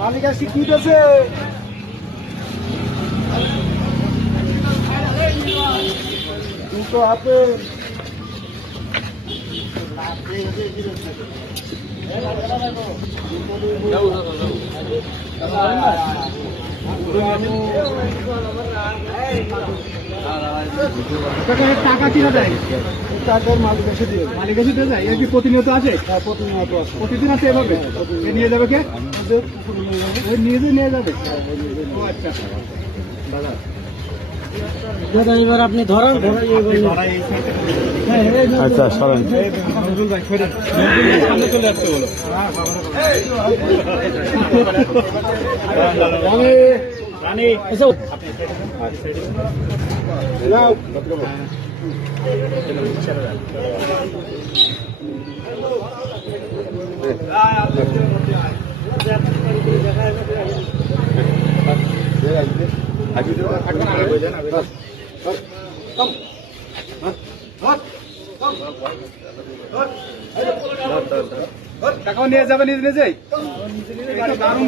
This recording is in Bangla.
মালিক আসি কিনতেছে দুটো হাতে টাকা কিনা যায় টাকার মালিক এসে দিয়ে মালিক এসে দিয়ে যায়। এর কি প্রতিনিয়ত আছে? হ্যাঁ প্রতিনিয়ত আছে, প্রতিদিন আছে এভাবে। নিয়ে যাবে কে? নিয়ে যাবে। ও আচ্ছা দাদা এবার আপনি ধরেন। আচ্ছা সরেন। সামনে চলে আসতে বলো। রানী এসো। টাকাও নিয়ে যাবে নিজে নিজেই। দারুণ